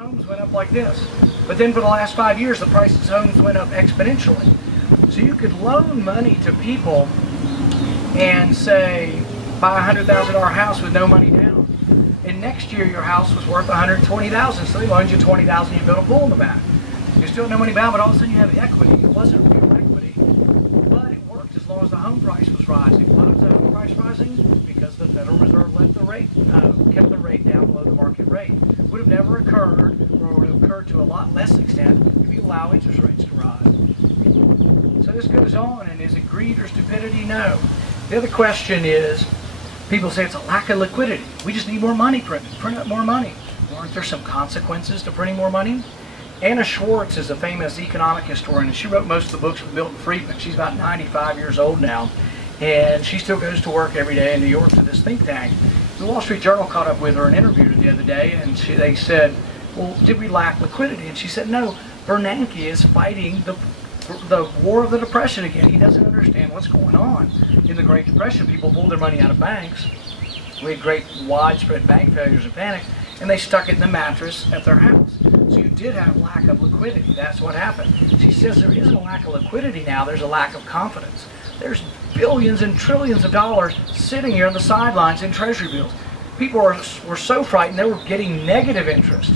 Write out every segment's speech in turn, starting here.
homes went up like this. But then for the last 5 years, the prices of homes went up exponentially. So you could loan money to people and say, buy a $100,000 house with no money down. And next year your house was worth $120,000, so they loaned you $20,000, you built a pool in the back. You still have no money down, but all of a sudden you have equity. It wasn't real equity, but it worked as long as the home price was rising. Why was the home price rising? Because the Federal Reserve let the rate, kept the rate down below the market rate. Would have never occurred, or would have occurred to a lot less extent, if you allow interest rates to rise. So this goes on, and is it greed or stupidity? No. The other question is, people say it's a lack of liquidity. We just need more money printed. Print up more money. Aren't there some consequences to printing more money? Anna Schwartz is a famous economic historian, and she wrote most of the books with Milton Friedman. She's about 95 years old now, and she still goes to work every day in New York to this think tank. The Wall Street Journal caught up with her and interviewed her the other day, and they said, well, did we lack liquidity? And she said, no, Bernanke is fighting the war of the Depression again. He doesn't understand what's going on. In the Great Depression, people pulled their money out of banks. We had great widespread bank failures and panic, and they stuck it in the mattress at their house. So you did have lack of liquidity. That's what happened. She says there isn't a lack of liquidity now, there's a lack of confidence. There's billions and trillions of dollars sitting here on the sidelines in treasury bills. People were so frightened they were getting negative interest.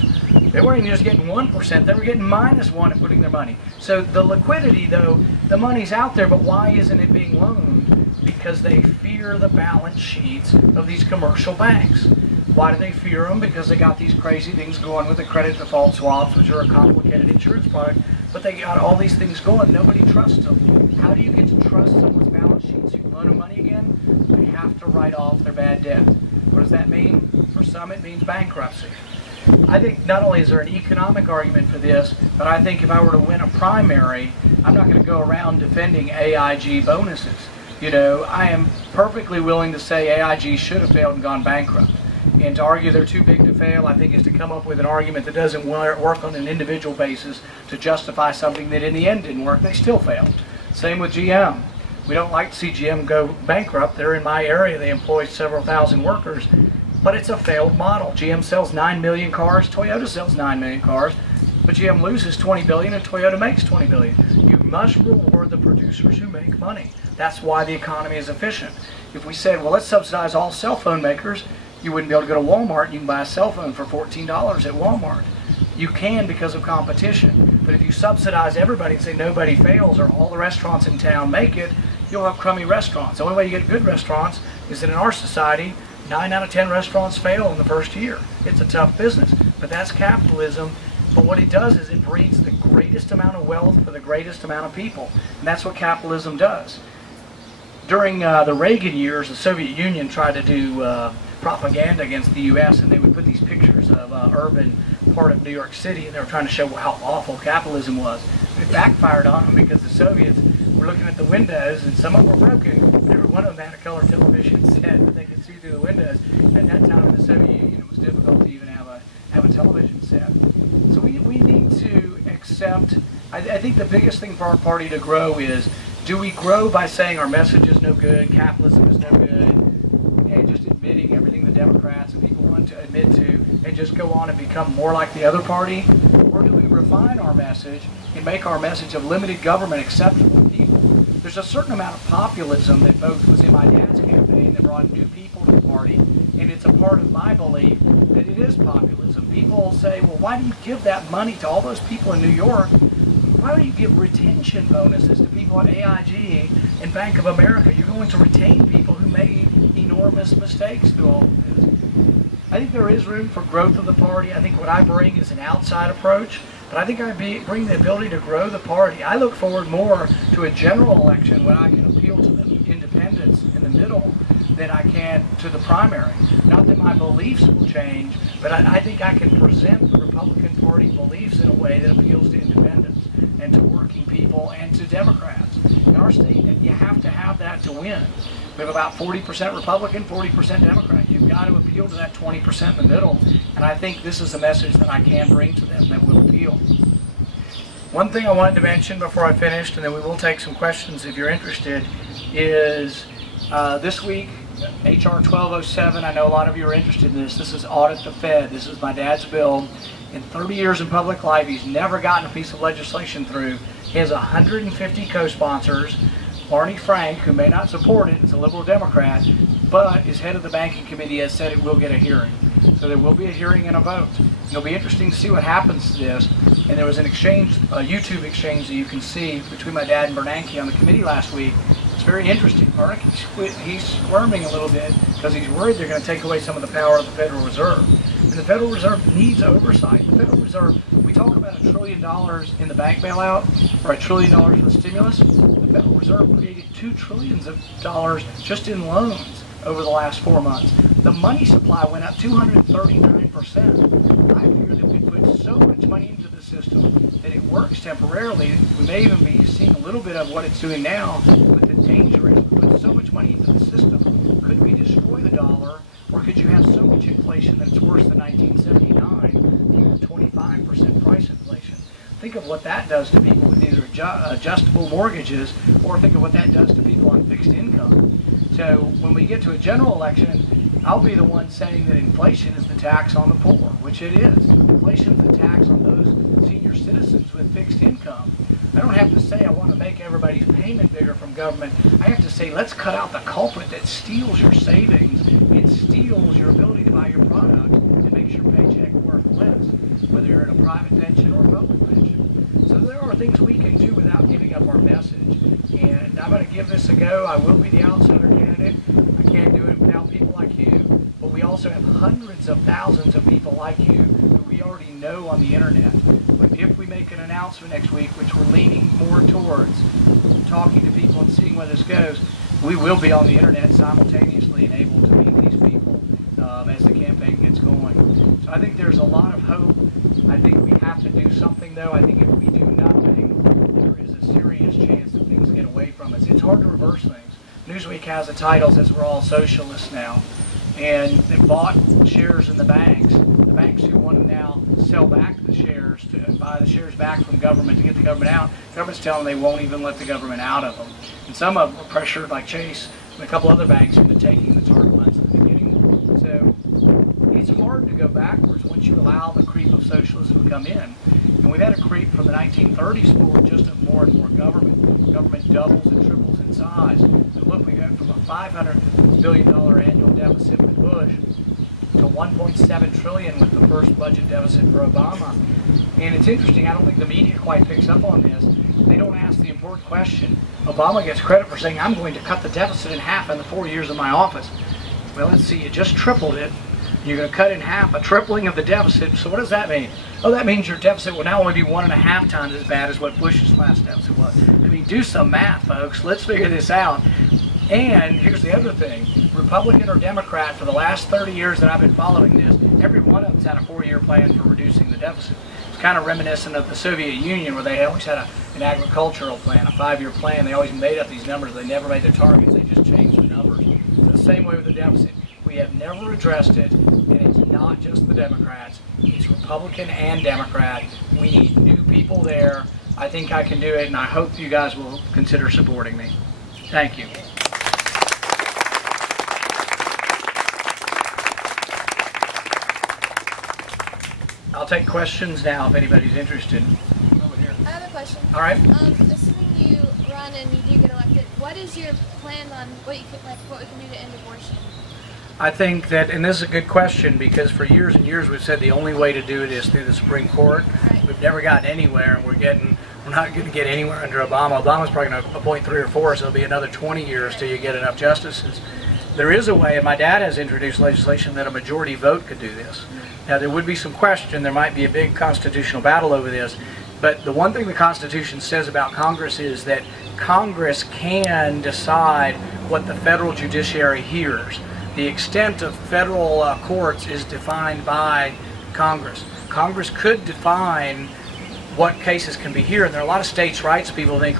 They weren't even just getting 1%, they were getting -1 and putting their money. So the liquidity, though, the money's out there, but why isn't it being loaned? Because they fear the balance sheets of these commercial banks. Why do they fear them? Because they got these crazy things going with the credit default swaps, which are a complicated insurance product, but they got all these things going. Nobody trusts them. How do you get to trust someone's balance sheets? You loan them money again, they have to write off their bad debt. What does that mean? For some, it means bankruptcy. I think not only is there an economic argument for this, but I think if I were to win a primary, I'm not going to go around defending AIG bonuses. You know, I am perfectly willing to say AIG should have failed and gone bankrupt. And to argue they're too big to fail, I think, is to come up with an argument that doesn't work on an individual basis to justify something that in the end didn't work. They still failed. Same with GM. We don't like to see GM go bankrupt. They're in my area. They employ several thousand workers. But it's a failed model. GM sells 9 million cars. Toyota sells 9 million cars. But GM loses 20 billion and Toyota makes 20 billion. You must reward the producers who make money. That's why the economy is efficient. If we said, well, let's subsidize all cell phone makers, you wouldn't be able to go to Walmart and you can buy a cell phone for $14 at Walmart. You can because of competition. But if you subsidize everybody and say nobody fails or all the restaurants in town make it, you'll have crummy restaurants. The only way you get good restaurants is that in our society, 9 out of 10 restaurants fail in the first year. It's a tough business, but that's capitalism. But what it does is it breeds the greatest amount of wealth for the greatest amount of people. And that's what capitalism does. During the Reagan years, the Soviet Union tried to do propaganda against the U.S., and they would put these pictures of urban part of New York City, and they were trying to show how awful capitalism was. It backfired on them because the Soviets were looking at the windows, and some of them were broken. Every one of them had a color television set that they could see through the windows. At that time in the Soviet Union, it was difficult to even have a television set. So we need to accept, I think the biggest thing for our party to grow is, do we grow by saying our message is no good, capitalism is no good, and just admitting everything the Democrats and people want to admit to, and just go on and become more like the other party? Or do we refine our message and make our message of limited government acceptable to people? There's a certain amount of populism that both was in my dad's campaign that brought new people to the party, and it's a part of my belief that it is populism. People say, well, why do you give that money to all those people in New York? Why don't you give retention bonuses to people at AIG and Bank of America? You're going to retain people who made enormous mistakes through all of this. I think there is room for growth of the party. I think what I bring is an outside approach, but I think I bring the ability to grow the party. I look forward more to a general election when I can appeal to the independents in the middle than I can to the primary. Not that my beliefs will change, but I think I can present the Republican Party beliefs in a way that appeals to independents and to working people and to Democrats. In our state, you have to have that to win. We have about 40% Republican, 40% Democrat. You've got to appeal to that 20% in the middle, and I think this is a message that I can bring to them that will appeal. One thing I wanted to mention before I finished, and then we will take some questions if you're interested, is this week H.R. 1207, I know a lot of you are interested in this. This is Audit the Fed. This is my dad's bill. In 30 years in public life, he's never gotten a piece of legislation through. He has 150 co-sponsors. Barney Frank, who may not support it, is a liberal Democrat, but is head of the banking committee, has said it will get a hearing. So there will be a hearing and a vote. It'll be interesting to see what happens to this. And there was an exchange, a YouTube exchange that you can see between my dad and Bernanke on the committee last week. It's very interesting. Bernanke, he's squirming a little bit because he's worried they're going to take away some of the power of the Federal Reserve. And the Federal Reserve needs oversight. The Federal Reserve, we talk about $1 trillion in the bank bailout or $1 trillion for the stimulus. The Federal Reserve created $2 trillion just in loans over the last 4 months. The money supply went up 239%. I fear that we put so much money into the system that it works temporarily. We may even be seeing a little bit of what it's doing now, but the danger is we put so much money into the system. Could we destroy the dollar, or could you have so much inflation that it's worse than 1979, even 25% price inflation? Think of what that does to people with either adjustable mortgages, or think of what that does to people on fixed income. So when we get to a general election, I'll be the one saying that inflation is the tax on the poor, which it is. Inflation is the tax on those senior citizens with fixed income. I don't have to say I want to make everybody's payment bigger from government. I have to say let's cut out the culprit that steals your savings. It steals your ability to buy your product and makes your paycheck worth less, whether you're in a private pension or a public pension. So there are things we can do without giving up our message. And I'm going to give this a go. I will be the outsider candidate. I can't do it without people like you. But we also have hundreds of thousands of people like you who we already know on the internet. But if we make an announcement next week, which we're leaning more towards talking to people and seeing where this goes, we will be on the internet simultaneously and able to meet these people as the campaign gets going. So I think there's a lot of hope. I think we have to do something, though. I think if we do nothing, there is a serious chance that things get away from us. It's hard to reverse things. Newsweek has a title that says we're all socialists now. And they bought shares in the banks who want to now sell back the shares, to buy the shares back from government to get the government out. The government's telling them they won't even let the government out of them. And some of them are pressured, like Chase and a couple other banks, into taking the target funds at the beginning. So it's hard to go backwards once you allow the creep of socialism to come in. And we've had a creep from the 1930s forward just of more and more government. Government doubles and triples in size. And look, we went from a $500 billion annual deficit with Bush to $1.7 trillion with the first budget deficit for Obama. And it's interesting, I don't think the media quite picks up on this. They don't ask the important question. Obama gets credit for saying, I'm going to cut the deficit in half in the 4 years of my office. Well, let's see, you just tripled it. You're going to cut in half, a tripling of the deficit. So what does that mean? Oh, that means your deficit will now only be 1.5 times as bad as what Bush's last deficit was. I mean, do some math, folks. Let's figure this out. And here's the other thing. Republican or Democrat, for the last 30 years that I've been following this, every one of them's had a 4-year plan for reducing the deficit. It's kind of reminiscent of the Soviet Union, where they always had an agricultural plan, a 5-year plan. They always made up these numbers. They never made their targets. They just changed the numbers. It's the same way with the deficit. We have never addressed it, and it's not just the Democrats. It's Republican and Democrat. We need new people there. I think I can do it, and I hope you guys will consider supporting me. Thank you. I'll take questions now if anybody's interested. Over here. I have a question. All right. Assuming you run and you do get elected, what is your plan on what we can do to end abortion? I think that, and this is a good question, because for years and years we've said the only way to do it is through the Supreme Court. Right. We've never gotten anywhere, and we're not going to get anywhere under Obama. Obama's probably going to appoint 3 or 4, so it'll be another 20 years till you get enough justices. There is a way, and my dad has introduced legislation that a majority vote could do this. Now, there would be some question, there might be a big constitutional battle over this, but the one thing the Constitution says about Congress is that Congress can decide what the federal judiciary hears. The extent of federal courts is defined by Congress. Congress could define what cases can be here, and there are a lot of states' rights people think